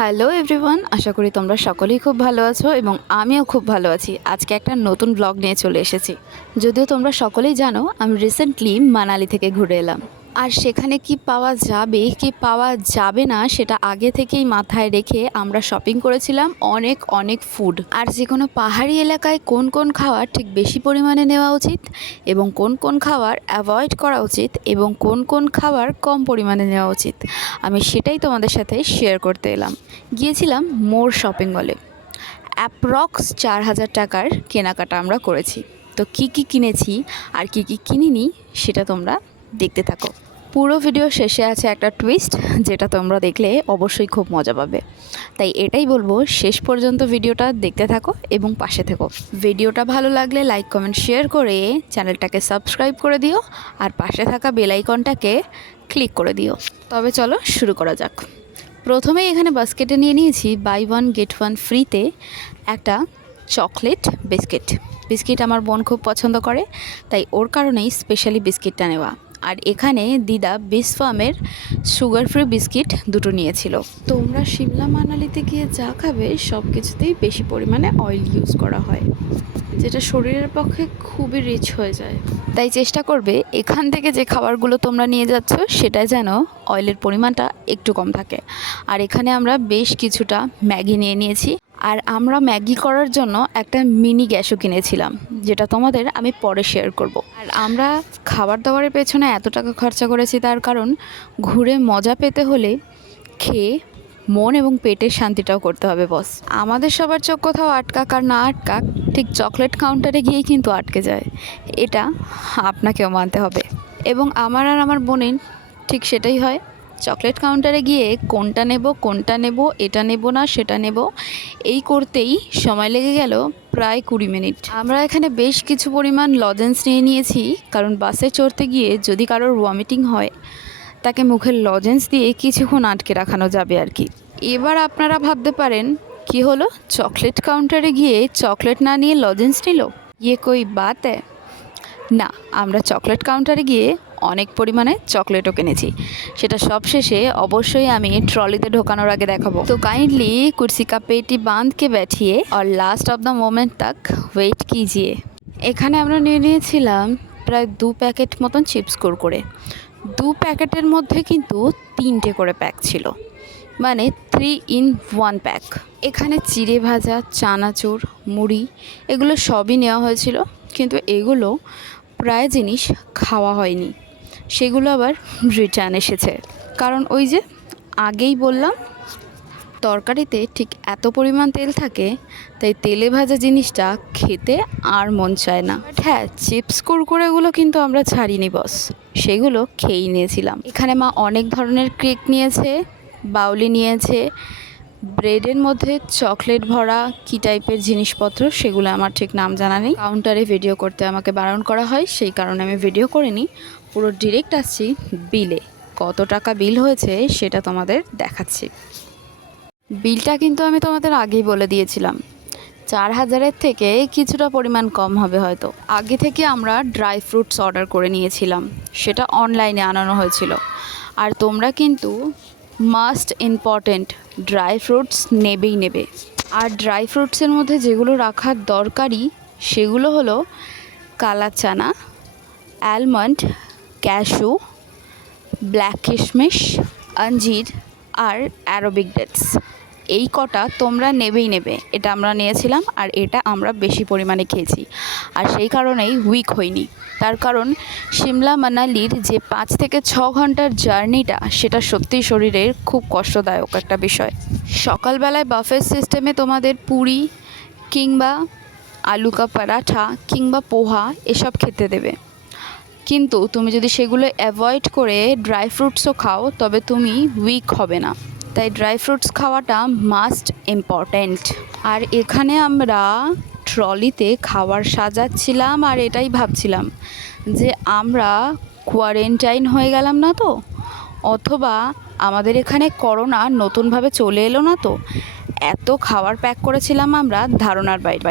Hello everyone, আশা করি তোমরা সকলেই খুব ভালো আছো এবং আমিও খুব ভালো আছি। আজকে একটা নতুন ব্লগ নিয়ে চলে এসেছি। যদিও তোমরা সকলেই জানো আমি রিসেন্টলি মানালি থেকে ঘুরে এলাম, আর সেখানে কি পাওয়া যাবে কি পাওয়া যাবে না সেটা আগে থেকেই মাথায় রেখে আমরা শপিং করেছিলাম অনেক অনেক ফুড। আর যে কোনো পাহাড়ি এলাকায় কোন কোন খাবার ঠিক বেশি পরিমাণে নেওয়া উচিত এবং কোন কোন খাবার অ্যাভয়েড করা উচিত এবং কোন কোন খাবার কম পরিমাণে নেওয়া উচিত, আমি সেটাই তোমাদের সাথে শেয়ার করতে এলাম। গিয়েছিলাম মোর শপিং মলে। অ্যাপ্রক্স 4,000 টাকার কেনাকাটা আমরা করেছি। তো কি কি কিনেছি আর কি কি কিনিনি সেটা তোমরা দেখতে থাকো। পুরো ভিডিও শেষে আছে একটা টুইস্ট, যেটা তোমরা দেখলে অবশ্যই খুব মজা পাবে। তাই এটাই বলবো, শেষ পর্যন্ত ভিডিওটা দেখতে থাকো এবং পাশে থেকো। ভিডিওটা ভালো লাগলে লাইক কমেন্ট শেয়ার করে চ্যানেলটাকে সাবস্ক্রাইব করে দিও আর পাশে থাকা বেল আইকনটাকে ক্লিক করে দিও। তবে চলো শুরু করা যাক। প্রথমেই এখানে বাস্কেটে নিয়ে নিয়েছি বাই ওয়ান গেট ওয়ান ফ্রিতে একটা চকলেট বিস্কিট আমার বোন খুব পছন্দ করে, তাই ওর কারণেই স্পেশালি বিস্কিটটা নেওয়া। আর এখানে দিদা বিসফার্মের সুগার ফ্রি বিস্কিট দুটো নিয়েছিল। তোমরা সিমলা মানালিতে গিয়ে যা খাবে সব কিছুতেই বেশি পরিমাণে অয়েল ইউজ করা হয়, যেটা শরীরের পক্ষে খুবই রিচ হয়ে যায়। তাই চেষ্টা করবে এখান থেকে যে খাবারগুলো তোমরা নিয়ে যাচ্ছ সেটাই যেন অয়েলের পরিমাণটা একটু কম থাকে। আর এখানে আমরা বেশ কিছুটা ম্যাগি নিয়ে নিয়েছি, আর আমরা ম্যাগি করার জন্য একটা মিনি গ্যাসও কিনেছিলাম, যেটা তোমাদের আমি পরে শেয়ার করব। আর আমরা খাবার দাবারের পেছনে এত টাকা খরচা করেছি তার কারণ ঘুরে মজা পেতে হলে খেয়ে মন এবং পেটের শান্তিটাও করতে হবে বস। আমাদের সবার চোখ কোথাও আটকাক আর না আটকাক, ঠিক চকলেট কাউন্টারে গিয়েই কিন্তু আটকে যায়, এটা আপনাকেও মানতে হবে। এবং আমার আর আমার বোনের ঠিক সেটাই হয়। চকলেট কাউন্টারে গিয়ে কোনটা নেব, এটা নেব না সেটা নেব, এই করতেই সময় লেগে গেল প্রায় 20 মিনিট। আমরা এখানে বেশ কিছু পরিমাণ লজেন্স নিয়ে নিয়েছি, কারণ বাসে চড়তে গিয়ে যদি কারোর ভমিটিং হয় তাকে মুখের লজেন্স দিয়ে কিছুক্ষণ আটকে রাখানো যাবে আর কি। এবার আপনারা ভাবতে পারেন কি হলো, চকলেট কাউন্টারে গিয়ে চকলেট না নিয়ে লজেন্স নিল, ইয়ে কই বাত হ্যায়। না, আমরা চকলেট কাউন্টারে গিয়ে অনেক পরিমাণে চকলেটও কিনেছি, সেটা সব শেষে অবশ্যই আমি ট্রলিতে ঢোকানোর আগে দেখাবো। তো কাইন্ডলি কুর্সি কা পেটি বাঁধ কে बैठिए और लास्ट ऑफ द मोमेंट तक वेट कीजिए। এখানে আমরা নিয়ে নিয়েছিলাম প্রায় 2 প্যাকেট মতন চিপস কুরকুরে। 2 প্যাকেটের মধ্যে কিন্তু 3টে করে প্যাক ছিল, মানে 3 in 1 প্যাক। এখানে চিড়ে ভাজা, চানাচুর, মুড়ি এগুলো সবই নেওয়া হয়েছিল, কিন্তু এগুলো প্রায় জিনিস খাওয়া হয়নি, সেগুলো আবার রিটার্ন এসেছে। কারণ ওই যে আগেই বললাম, তরকারিতে ঠিক এত পরিমাণ তেল থাকে, তাই তেলে ভাজা জিনিসটা খেতে আর মন চায় না। বাট হ্যাঁ, চিপস কুরকুরেগুলো কিন্তু আমরা ছাড়িনি বস, সেগুলো খেয়েই নিয়েছিলাম। এখানে মা অনেক ধরনের কেক নিয়েছে, বাউলি নিয়েছে, ব্রেডের মধ্যে চকলেট ভরা কী টাইপের জিনিসপত্র সেগুলো আমার ঠিক নাম জানা নেই। কাউন্টারে ভিডিও করতে আমাকে বারণ করা হয়, সেই কারণে আমি ভিডিও করিনি। পুরো ডিরেক্ট আসছি বিলে। কত টাকা বিল হয়েছে সেটা তোমাদের দেখাচ্ছি। বিলটা কিন্তু আমি তোমাদের আগেই বলে দিয়েছিলাম, 4,000-এর থেকে কিছুটা পরিমাণ কম হবে হয়তো। আগে থেকে আমরা ড্রাই ফ্রুটস অর্ডার করে নিয়েছিলাম, সেটা অনলাইনে আনানো হয়েছিল। আর তোমরা কিন্তু মাস্ট ইম্পর্টেন্ট ড্রাই ফ্রুটস নেবে। আর ড্রাই ফ্রুটসের মধ্যে যেগুলো রাখার দরকারি সেগুলো হলো কালা চানা, অ্যালমন্ড, ক্যাশু, ব্ল্যাক কিশমিশ, আঞ্জির আর অ্যারোবিক ডেটস। এই কটা তোমরা নেবে, এটা আমরা নিয়েছিলাম আর এটা আমরা বেশি পরিমাণে খেয়েছি, আর সেই কারণেই উইক হইনি। তার কারণ সিমলা মানালির যে 5 থেকে 6 ঘন্টার জার্নিটা, সেটা সত্যিই শরীরের খুব কষ্টদায়ক একটা বিষয়। সকালবেলায় বাফেট সিস্টেমে তোমাদের পুরি কিংবা আলু কা পরাঠা কিংবা পোহা এসব খেতে দেবে, কিন্তু তুমি যদি সেগুলো অ্যাভয়েড করে ড্রাই ফ্রুটসও খাও তবে তুমি উইক হবে না। তাই ড্রাই ফ্রুটস খাওয়াটা মাস্ট ইম্পর্ট্যান্ট। আর এখানে আমরা ট্রলিতে খাবার সাজাচ্ছিলাম আর এটাই ভাবছিলাম যে আমরা কোয়ারেন্টাইন হয়ে গেলাম না তো, অথবা আমাদের এখানে করোনা নতুনভাবে চলে এলো না তো। এত খাবার প্যাক করেছিলাম আমরা ধারণার বাইরে।